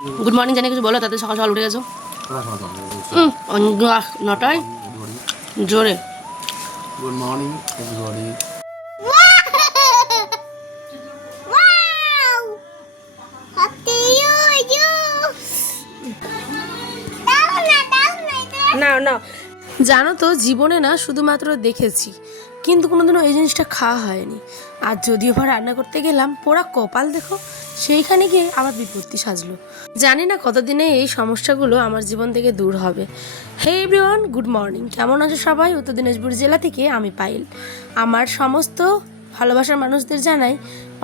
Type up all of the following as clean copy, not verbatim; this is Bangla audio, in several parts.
গুড মর্নিং জানিয়ে কিছু বলো, তাদের সকাল সকাল উঠে গেছো। নটায় জোরে গুড মর্নিং এভরিবডি। না না, জানো তো জীবনে না শুধুমাত্র দেখেছি, কিন্তু কোনোদিনও এই জিনিসটা খাওয়া হয়নি। আর যদিও বা রান্না করতে গেলাম, পোড়া কপাল দেখো, সেইখানে গিয়ে আবার বিপত্তি সাজলো। জানি না কতদিনে এই সমস্যাগুলো আমার জীবন থেকে দূর হবে। Hey everyone, good morning. কেমন আছো সবাই? উত্তর দিনাজপুর জেলা থেকে আমি পায়েল। আমার সমস্ত ভালোবাসার মানুষদের জানাই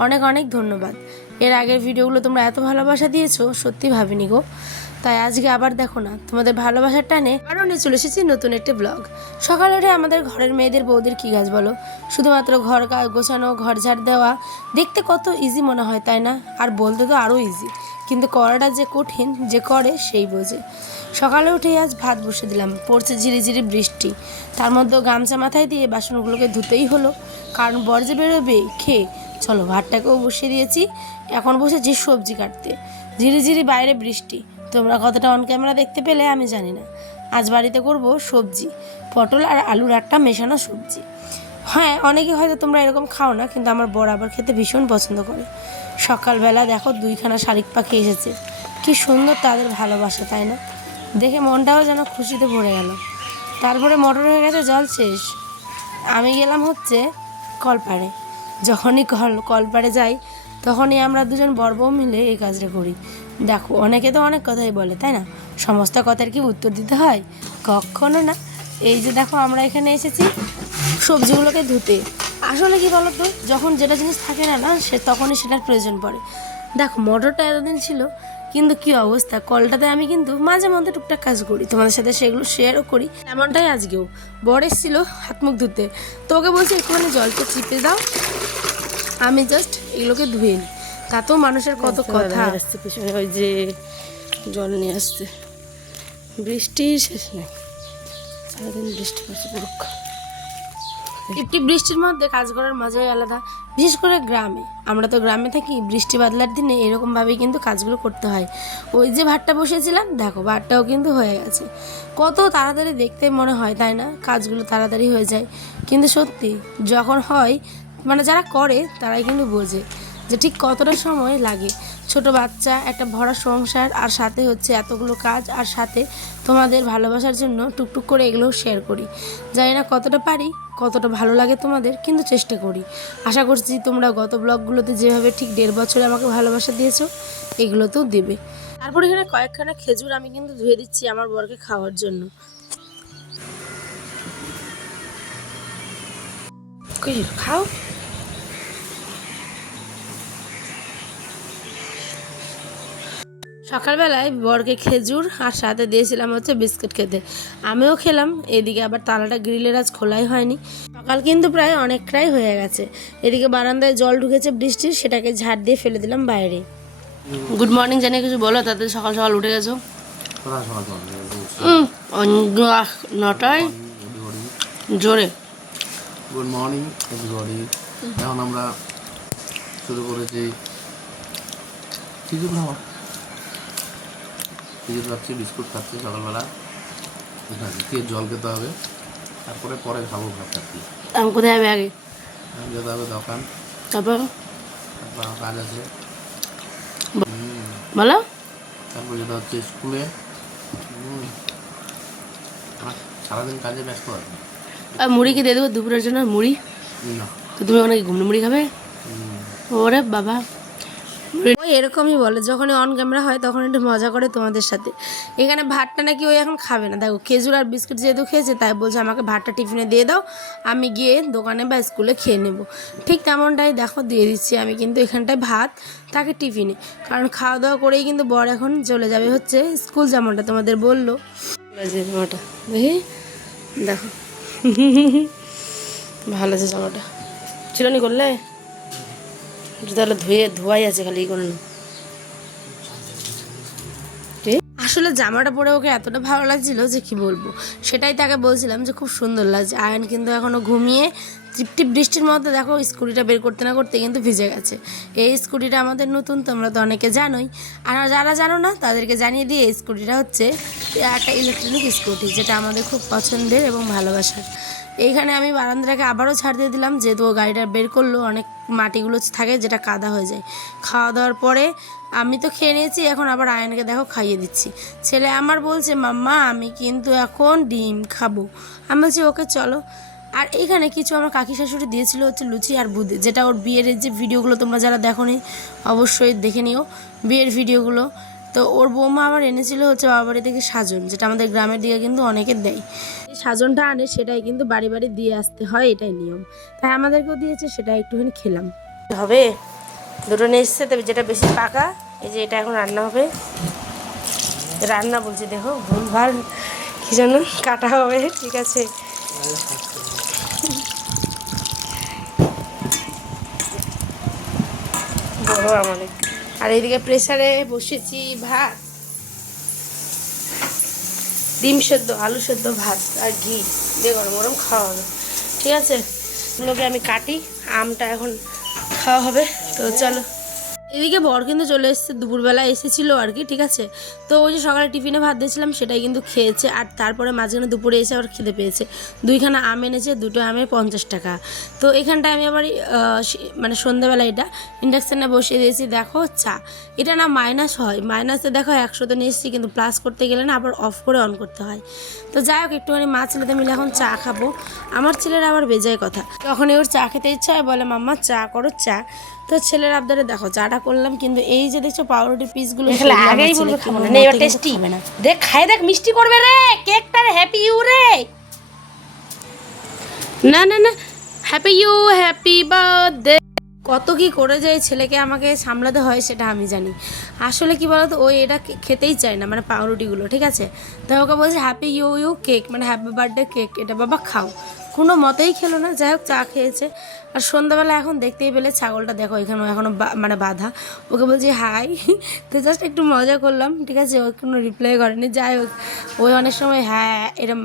অনেক অনেক ধন্যবাদ। এর আগের ভিডিওগুলো তোমরা এত ভালোবাসা দিয়েছো, সত্যি ভাবিনি গো। তাই আজকে আবার দেখো না, তোমাদের ভালোবাসার টানে আরও নিয়ে চলে এসেছি নতুন একটি ব্লগ। সকালে উঠে আমাদের ঘরের মেয়েদের বৌদের কী কাজ বলো? শুধুমাত্র ঘর গোছানো, ঘর ঝাড় দেওয়া। দেখতে কত ইজি মনে হয়, তাই না? আর বলতে তো আরও ইজি, কিন্তু করাটা যে কঠিন, যে করে সেই বোঝে। সকালে উঠেই আজ ভাত বসে দিলাম। পড়ছে ঝিরিঝিরি বৃষ্টি, তার মধ্যেও গামছা মাথায় দিয়ে বাসনগুলোকে ধুতেই হলো, কারণ বর্জ্য বেরোবে খেয়ে। চলো, ভাতটাকেও বসিয়ে দিয়েছি। এখন বসেছি সবজি কাটতে। ঝিরিঝিরি বাইরে বৃষ্টি, তোমরা কতটা অন ক্যামেরা দেখতে পেলে আমি জানি না। আজ বাড়িতে করব সবজি, পটল আর আলুর একটা মেশানো সবজি। হ্যাঁ, অনেকে হয়তো তোমরা এরকম খাও না, কিন্তু আমার বর আবার খেতে ভীষণ পছন্দ করে। সকালবেলা দেখো দুইখানা শালিক পাখি এসেছে, কি সুন্দর তাদের ভালোবাসা, তাই না? দেখে মনটাও যেন খুশিতে ভরে গেল। তারপরে মোটর হয়ে গেছে জল শেষ। আমি গেলাম হচ্ছে কলপাড়ে। যখনই কলপাড়ে যাই, তখনই আমরা দুজন বর বউ মিলে এই কাজটা করি। দেখো, অনেকে তো অনেক কথাই বলে, তাই না? সমস্ত কথার কি উত্তর দিতে হয়? কখনো না। এই যে দেখো, আমরা এখানে এসেছি সবজিগুলোকে ধুতে। আসলে কি বলো তো, যখন যেটা জিনিস থাকে না তখনই সেটার প্রয়োজন পড়ে। দেখো, মোটরটা এতদিন ছিল, কিন্তু কি অবস্থা, কলটাতে আমি কিন্তু মাঝে মধ্যে টুকটাক কাজ করি, তোমাদের সাথে সেগুলো শেয়ারও করি। এমনটাই আজকেও বর এসেছিল হাত মুখ ধুতে, তো ওকে বলছি একটুখানি জলটা চিপে দাও, আমি জাস্ট এগুলোকে ধুয়ে নিই। তাতেও মানুষের কত কথা আসছে পিছনে, ওই যে জল নিয়ে আসছে। বৃষ্টির শেষ নেই, সারাদিন বৃষ্টি পড়ছে পুরো। একটি বৃষ্টির মধ্যে কাজ করার মজাই আলাদা, বিশেষ করে গ্রামে। আমরা তো গ্রামে থাকি, বৃষ্টি বাদলার দিনে এরকমভাবেই কিন্তু কাজগুলো করতে হয়। ওই যে ভাতটা বসিয়েছিলাম, দেখো ভাতটাও কিন্তু হয়ে গেছে। কত তাড়াতাড়ি দেখতে মনে হয়, তাই না? কাজগুলো তাড়াতাড়ি হয়ে যায়, কিন্তু সত্যি যখন হয়, মানে যারা করে তারাই কিন্তু বোঝে যে ঠিক কতটা সময় লাগে। ছোট বাচ্চা, একটা ভরা সংসার, আর সাথে হচ্ছে এতগুলো কাজ, আর সাথে তোমাদের ভালোবাসার জন্য টুকটুক করে এগুলোও শেয়ার করি। জানি না কতটা পারি, কতটা ভালো লাগে তোমাদের, কিন্তু চেষ্টা করি। আশা করছি তোমরা গত ব্লগগুলোতে যেভাবে ঠিক 1.5 বছরে আমাকে ভালোবাসা দিয়েছো, এগুলোতেও দেবে। তারপর এখানে কয়েকখানা খেজুর আমি কিন্তু ধুয়ে দিচ্ছি আমার বরকে খাওয়ার জন্য। খাও। সকালবেলায় বরকে খেজুর আর সাথে দিয়েছিলাম হচ্ছে বিস্কুট খেতে, আমিও খেলাম। এদিকে আবার তালাটা গ্রিলের আজ খোলাই হয়নি, সকাল কিন্তু প্রায় অনেকটাই হয়ে গেছে। এদিকে বারান্দায় জল ঢুকেছে বৃষ্টির, সেটাকে ঝাড় দিয়ে ফেলে দিলাম বাইরে। গুড মর্নিং জানিয়ে কিছু বলো, তাদের সকাল সকাল উঠে গেছো। নটায় জোরে গুড মর্নিং এভরিবডি। এখন আমরা শুরু করেছি খিচুড়ি খাওয়া। খিচুড়ি খাচ্ছি, বিস্কুট খাচ্ছি সকালবেলা। দিয়ে জল খেতে হবে, তারপরে খাবো ভাত খাচ্ছি। আমি কোথায় যাবে আগে? যেতে হবে দোকান, তারপর তারপর কাজ আছে বলো। তারপর যেটা হচ্ছে স্কুলে। সারাদিন কাজে ব্যস্ত আছে। আর মুড়ি কি দিয়ে দেবো দুপুরের জন্য? মুড়ি না, তো তুমি অনেক ঘুমনো মুড়ি খাবে? ওরে বাবা, ওই এরকমই বলে, যখনই অন ক্যামেরা হয় তখন একটু মজা করে তোমাদের সাথে। এখানে ভাতটা নাকি ওই এখন খাবে না, দেখো খেজুর আর বিস্কুট যেহেতু খেয়েছে, তাই বলছে আমাকে ভাতটা টিফিনে দিয়ে দাও, আমি গিয়ে দোকানে বা স্কুলে খেয়ে নেব। ঠিক তেমনটাই দেখো দিয়ে দিচ্ছি আমি কিন্তু এখানটায় ভাত তাকে টিফিনে, কারণ খাওয়া দাওয়া করেই কিন্তু বর এখন চলে যাবে হচ্ছে স্কুল, যেমনটা তোমাদের বললো। জামাটা দেখি, দেখো ভালো আছে জামাটা, চিরনি করলে তাহলে ধুয়ে ধোয়াই আছে, খালি করে না। আসলে জামাটা পরে ওকে এতটা ভালো লাগছিল যে কি বলবো, সেটাই তাকে বলছিলাম যে খুব সুন্দর লাগছে। আয়ন কিন্তু এখনও ঘুমিয়ে টিপটিপ বৃষ্টির মধ্যে দেখো স্কুটিটা বের করতে না করতে কিন্তু ভিজে গেছে। এই স্কুটিটা আমাদের নতুন, তোমরা তো অনেকে জানোই, আর যারা জানো না তাদেরকে জানিয়ে দিয়ে এই স্কুটিটা হচ্ছে একটা ইলেকট্রনিক স্কুটি, যেটা আমাদের খুব পছন্দের এবং ভালোবাসার। এইখানে আমি বারান্দাটাকে আবারও ছাড় দিয়ে দিলাম, যেহেতু ও গাড়িটা বের করলো, অনেক মাটিগুলো থাকে যেটা কাদা হয়ে যায়। খাওয়া দাওয়ার পরে আমি তো খেয়ে নিয়েছি, এখন আবার আয়নকে দেখো খাইয়ে দিচ্ছি। ছেলে আমার বলছে মাম্মা আমি কিন্তু এখন ডিম খাবো। আমি বলছি ওকে চলো। আর এইখানে কিছু আমার কাকি শাশুড়ি দিয়েছিল হচ্ছে লুচি আর বুঁদি, যেটা ওর বিয়ের যে ভিডিওগুলো তোমরা যারা দেখোনি অবশ্যই দেখে নিও বিয়ের ভিডিওগুলো। তো ওর বৌমা আবার এনেছিল হচ্ছে বাবার বাড়ি থেকে সাজন, যেটা আমাদের গ্রামের দিকে কিন্তু অনেকে দেয়। এই সাজনটা আনে সেটাই কিন্তু বাড়ি বাড়ি দিয়ে আসতে হয়, এটাই নিয়ম। তাই আমাদেরকেও দিয়েছে, সেটা একটুখানি খেলাম। হবে দুটো নিয়ে এসছে, তবে যেটা বেশি পাকা এই যে এটা এখন রান্না হবে। রান্না বলছি দেখো ভুলভাল কি যেন কাটা হবে, ঠিক আছে। বড় আমাদের। আর এইদিকে প্রেসারে বসেছি ভাত, ডিম সেদ্ধ, আলু সেদ্ধ, ভাত আর ঘি দিয়ে গরম গরম খাওয়া হবে, ঠিক আছে। এগুলোকে আমি কাটি, আমটা এখন খাওয়া হবে। তো চলো। এদিকে বর কিন্তু চলে এসেছে, দুপুরবেলা এসেছিলো আর কি, ঠিক আছে। তো ওই যে সকালে টিফিনে ভাত দিয়েছিলাম সেটাই কিন্তু খেয়েছে, আর তারপরে মাঝখানে দুপুরে এসে আবার খিদে পেয়েছে। দুইখানা আম এনেছে, দুটো আমের 50 টাকা। তো এখানটায় আমি আবার মানে সন্ধ্যাবেলা এটা ইন্ডাকশানে বসিয়ে দিয়েছি। দেখো চা, এটা না মাইনাস হয়, মাইনাসে দেখো 100 নিয়ে এসেছি, কিন্তু প্লাস করতে গেলে না আবার অফ করে অন করতে হয়। তো যাই হোক, একটুখানি মা ছেলেতে মিলে এখন চা খাবো। আমার ছেলের আবার বেজায় কথা, তখনই ওর চা খেতে ইচ্ছা হয়, বলে মাম্মা চা করো চা। তো ছেলের আবদারে দেখো চাটা করলাম, কিন্তু এই যে দেখছো পাউরুটির পিসগুলো আগেই বলবো খাবো না, এবার টেস্টি হবে না। দেখ খাই, দেখ মিষ্টি করবে রে কেকটার, হ্যাপি ইউ রে। না না না, হ্যাপি ইউ, হ্যাপি বার্থডে। কত কি করে যায় ছেলেকে আমাকে সামলাতে হয় সেটা আমি জানি। আসলে কি বলতো, ওই এটা খেতেই চায় না, মানে পাউরুটিগুলো, ঠিক আছে। তাই ওকে বলছে হ্যাপি ইউ ইউ কেক, মানে হ্যাপি বার্থডে কেক, এটা বাবা খাও। কোনো মতেই খেলো না, যাই হোক চা খেয়েছে। আর সন্ধ্যাবেলা এখন দেখতেই পেলে ছাগলটা দেখো এখানে এখনও মানে বাঁধা। ওকে বলছি হাই, তো জাস্ট একটু মজা করলাম, ঠিক আছে। ও কোনো রিপ্লাই করেনি। যাই হোক, ওই অনেক সময় হ্যাঁ এরম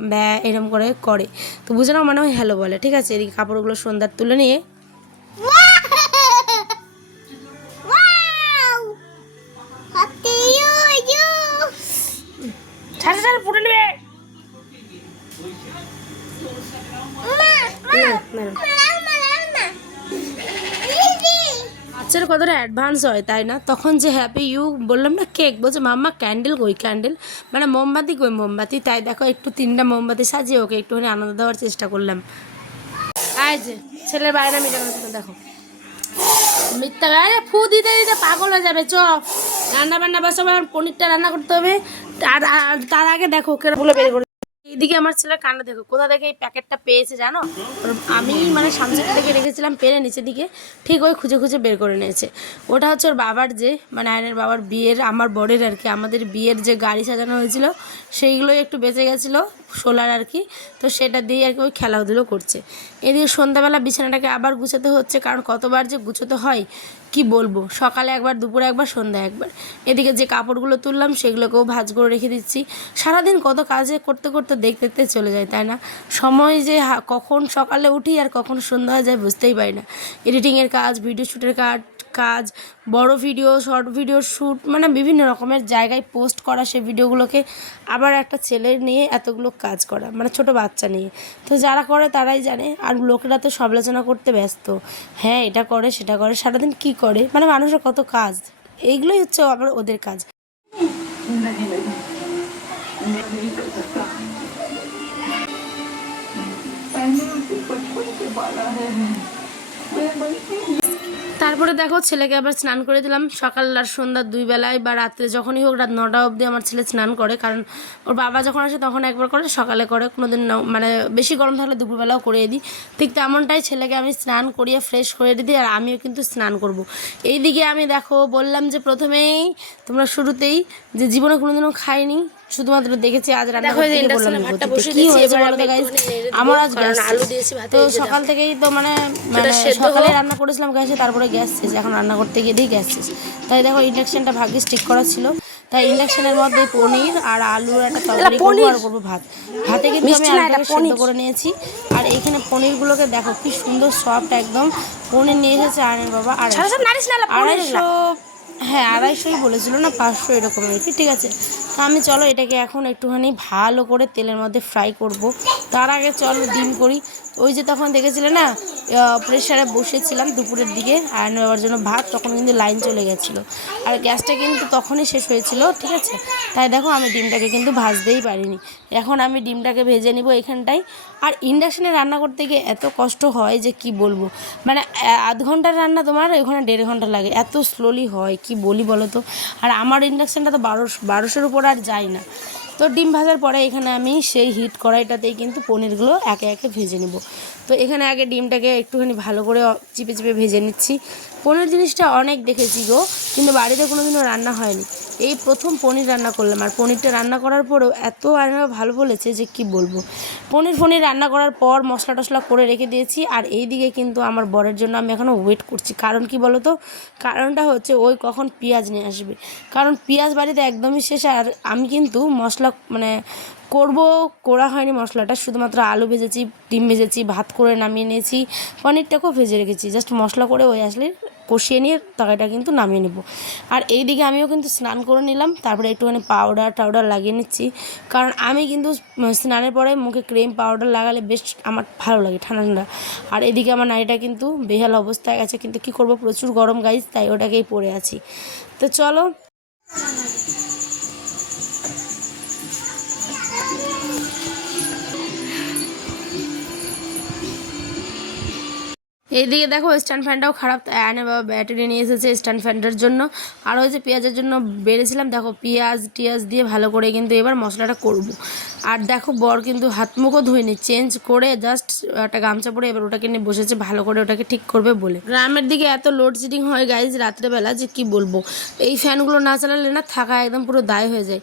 এরম করে তো বুঝে নাও মানে ওই হ্যালো বলে, ঠিক আছে। এদিকে কাপড়গুলো সন্ধ্যার তুলে নিয়ে ছাড়া ছাড়া পুড়ে নেবে। বাচ্চার কতটা অ্যাডভান্স হয় তাই না। তখন যে হ্যাপি ইউ বললাম না কেক, বলছে মাম্মা ক্যান্ডেল কই, ক্যান্ডেল মানে মোমবাতি কই, মোমবাতি। তাই দেখো একটু 3টা মোমবাতি সাজিয়ে ওকে একটুখানি আনন্দ দেওয়ার চেষ্টা করলাম। আয় যে ছেলের বায়না মেটানোর জন্য দেখো মিথ্যা গায়ে ফু দিতে দিতে পাগল হয়ে যাবে। চ রান্না বান্না বসাবো, পনিরটা রান্না করতে হবে। আর তার আগে দেখো কেরাগুলো বের করে। এইদিকে আমার ছেলের কান্না দেখো, কোথা থেকে এই প্যাকেটটা পেয়েছে জানো। আমি মানে সামনে থেকে রেখেছিলাম পেরে নিচের দিকে, ঠিক ওই খুঁজে খুঁজে বের করে নিয়েছে। ওটা হচ্ছে ওর বাবার, যে মানে আয়নের বাবার বিয়ের, আমার বরের আর কি, আমাদের বিয়ের যে গাড়ি সাজানো হয়েছিল সেইগুলোই একটু বেঁচে গেছিলো সোলার আর কি। তো সেটা দিয়ে আর কি ওই খেলাধুলো করছে। এদিকে সন্ধ্যাবেলা বিছানাটাকে আবার গুছাতে হচ্ছে, কারণ কতবার যে গুছোতে হয় কি বলবো, সকালে একবার, দুপুরে একবার, সন্ধ্যায় একবার। এদিকে যে কাপড়গুলো তুললাম সেগুলোকেও ভাঁজ করে রেখে দিচ্ছি। সারাদিন কত কাজে করতে করতে দেখতে দেখতে চলে যায় তাই না। সময় যে কখন সকালে উঠি আর কখন সন্ধ্যা হয়ে যায় বুঝতেই পারি না। এডিটিংয়ের কাজ, ভিডিও শ্যুটের কাজ, বড় ভিডিও, শর্ট ভিডিও শ্যুট, মানে বিভিন্ন রকমের জায়গায় পোস্ট করা, সেই ভিডিওগুলোকে আবার একটা ছেলে নিয়ে এতগুলো কাজ করা, মানে ছোট বাচ্চা নিয়ে। তো যারা করে তারাই জানে, আর লোকেরা তো সমালোচনা করতে ব্যস্ত, হ্যাঁ এটা করে সেটা করে, সারাদিন কি করে, মানে মানুষের কত কাজ, এইগুলোই হচ্ছে আবার ওদের কাজ। তারপরে দেখো ছেলেকে আবার স্নান করে দিলাম, সকাল আর সন্ধ্যা 2 বেলায়, বা রাত্রে যখনই হোক, রাত 9টা অবধি আমার ছেলে স্নান করে। কারণ ওর বাবা যখন আসে তখন একবার করে, সকালে করে, কোনোদিন মানে বেশি গরম থাকলে দুপুরবেলাও করিয়ে দিই। ঠিক তেমনটাই ছেলেকে আমি স্নান করিয়ে ফ্রেশ করে দিই, আর আমিও কিন্তু স্নান করব। এইদিকে আমি দেখো বললাম যে প্রথমেই তোমরা শুরুতেই যে জীবনে কোনোদিনও খাইনি, শুধুমাত্র দেখেছি আজ রান্না করতে গিয়ে বললাম কি হয়েছে বলো তো গাইস। আমার আজ গ্যাস আলু দিয়েছি ভাতে, তো সকাল থেকেই তো মানে সকালে রান্না করেছিলাম গ্যাসে, তারপরে গ্যাস শেষ, এখন রান্না করতে গিয়ে দিই গ্যাস শেষ। তাই দেখো ইন্ডাকশানটা ভাগ্যিস ঠিক করা ছিল, তাই ইন্ডাকশনের মধ্যে পনির আর আলুর একটা তরকারি করবো আর করবো ভাত। ভাতে কিন্তু আমি আলুটাকে সেদ্ধ করে নিয়েছি। আর এইখানে পনিরগুলোকে দেখো কি সুন্দর সফট একদম পনির নিয়ে এসেছে আয়নের বাবা। আর 250, হ্যাঁ 250ই বলেছিল না, 500 এরকম আর কি। ঠিক আছে, তো আমি চলো এটাকে এখন একটুখানি ভালো করে তেলের মধ্যে ফ্রাই করব। তার আগে চলো ডিম করি। ওই যে তখন দেখেছিলে না প্রেশারে বসেছিলাম দুপুরের দিকে আয়রন বাবার জন্য ভাত, তখন কিন্তু লাইন চলে গেছিলো আর গ্যাসটা কিন্তু তখনই শেষ হয়েছিল। ঠিক আছে, তাই দেখো আমি ডিমটাকে কিন্তু ভাজতেই পারিনি। এখন আমি ডিমটাকে ভেজে নিব এখানটায়। আর ইন্ডাকশানে রান্না করতে গিয়ে এত কষ্ট হয় যে কি বলবো, মানে আধ ঘন্টার রান্না তোমার ওখানে 1.5 ঘন্টা লাগে, এত স্লোলি হয় কি বলি বলো তো। আর আমার ইন্ডাকশানটা তো 1200-এর উপর আর যায় না। তো ডিম ভাজার পরে এখানে আমি সেই হিট কড়াইটাতেই কিন্তু পনিরগুলো একে একে ভেজে নেব। তো এখানে আগে ডিমটাকে একটুখানি ভালো করে চিপে চিপে ভেজে নিচ্ছি। পনির জিনিসটা অনেক দেখেছি গো, কিন্তু বাড়িতে কোনো দিনও রান্না হয়নি। এই প্রথম পনির রান্না করলাম। আর পনিরটা রান্না করার পরেও এত রান্না ভালো বলেছে যে কি বলবো। পনির রান্না করার পর মশলা টশলা করে রেখে দিয়েছি। আর এই দিকে কিন্তু আমার বরের জন্য আমি এখনও ওয়েট করছি। কারণ কি বলো তো, কারণটা হচ্ছে ওই কখন পেঁয়াজ নিয়ে আসবে। কারণ পেঁয়াজ বাড়িতে একদমই শেষ। আর আমি কিন্তু মশলা মানে করা হয়নি মশলাটা, শুধুমাত্র আলু ভেজেছি, ডিম ভেজেছি, ভাত করে নামিয়ে নিয়েছি, পনিরটাকেও ভেজে রেখেছি। জাস্ট মশলা করে ওই আসলে কষিয়ে নিয়ে তরকারিটা কিন্তু নামিয়ে নেব। আর এই দিকে আমিও কিন্তু স্নান করে নিলাম, তারপরে একটুখানি পাউডার লাগিয়ে নিচ্ছি। কারণ আমি কিন্তু স্নানের পরে মুখে ক্রিম পাউডার লাগালে বেশ আমার ভালো লাগে ঠান্ডা ঠান্ডা। আর এদিকে আমার নাড়িটা কিন্তু বেহাল অবস্থায় গেছে, কিন্তু কি করব, প্রচুর গরম গাইজ, তাই ওটাকেই পরে আছি। তো চলো এইদিকে দেখো স্ট্যান্ড ফ্যানটাও খারাপ, তাই আয়নের বাবা ব্যাটারি নিয়ে এসেছে স্ট্যান্ড ফ্যানটার জন্য। আর ওই যে পেঁয়াজের জন্য বেড়েছিলাম, দেখো পেঁয়াজ টিয়াজ দিয়ে ভালো করে কিন্তু এবার মশলাটা করব। আর দেখো বর কিন্তু হাত মুখও ধুইনি, চেঞ্জ করে জাস্ট একটা গামছা পরে এবার ওটাকে নিয়ে বসেছে ভালো করে ওটাকে ঠিক করবে বলে। গ্রামের দিকে এত লোডশেডিং হয় গাইজ রাত্রেবেলা যে কি বলবো। এই ফ্যানগুলো না চালালে না থাকা একদম পুরো দায় হয়ে যায়।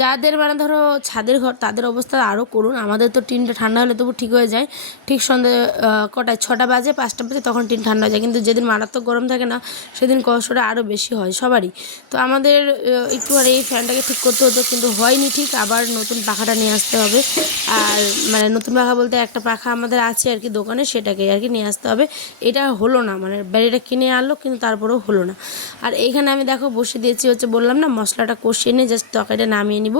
যাদের মানে ধরো ছাদের ঘর তাদের অবস্থা আরও করুন। আমাদের তো টিনটা ঠান্ডা হলে তবু ঠিক হয়ে যায়, ঠিক সন্ধ্যে কটায় 6টা বাজে 5টা বাজে তখন টিন ঠান্ডা হয়ে যায়। কিন্তু যেদিন মারাত্মক গরম থাকে না সেদিন কষ্টটা আরও বেশি হয় সবারই। তো আমাদের একটু আর এই ফ্যানটাকে ঠিক করতে হতো, কিন্তু হয়নি ঠিক। আবার নতুন পাখাটা নিয়ে আসতে হবে। আর মানে নতুন পাখা বলতে একটা পাখা আমাদের আছে আর কি দোকানে, সেটাকে আর কি নিয়ে আসতে হবে। এটা হলো না, মানে ব্যাটারিটা কিনে আনলো কিন্তু তারপরেও হলো না। আর এইখানে আমি দেখো বসে দিয়েছি হচ্ছে বললাম না মশলাটা কষিয়ে নিয়ে জাস্ট তরকারিটা নামিয়ে নিব।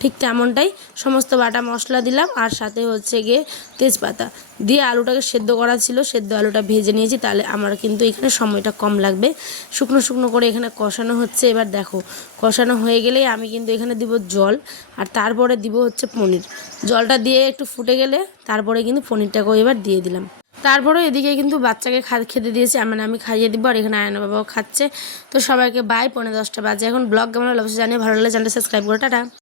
ঠিক তেমনটাই সমস্ত বাটা মশলা দিলাম, আর সাথে হচ্ছে গিয়ে তেজপাতা দিয়ে আলুটাকে সেদ্ধ করা ছিল, সেদ্ধ আলুটা ভেজে নিয়েছি। তাহলে আমার কিন্তু এখানে সময়টা কম লাগবে। শুকনো শুকনো করে এখানে কষানো হচ্ছে। এবার দেখো কষানো হয়ে গেলেই আমি কিন্তু এখানে দিব জল, আর তারপরে দিব হচ্ছে পনির। জলটা দিয়ে একটু ফুটে গেলে তারপরে কিন্তু পনিরটাকেও এবার দিয়ে দিলাম। তারপরে এদিকে কিন্তু বাচ্চাকে খেতে দিয়েছি, মানে আমি খাইয়ে দিব। আর এখানে আয়না বাবাও খাচ্ছে। তো সবাইকে বাই, 9:45 বাজে এখন। ব্লগ কেমন হলো অবশ্যই জানিয়ে, ভালো লাগলে চ্যানেলটা সাবস্ক্রাইব করে টাটা।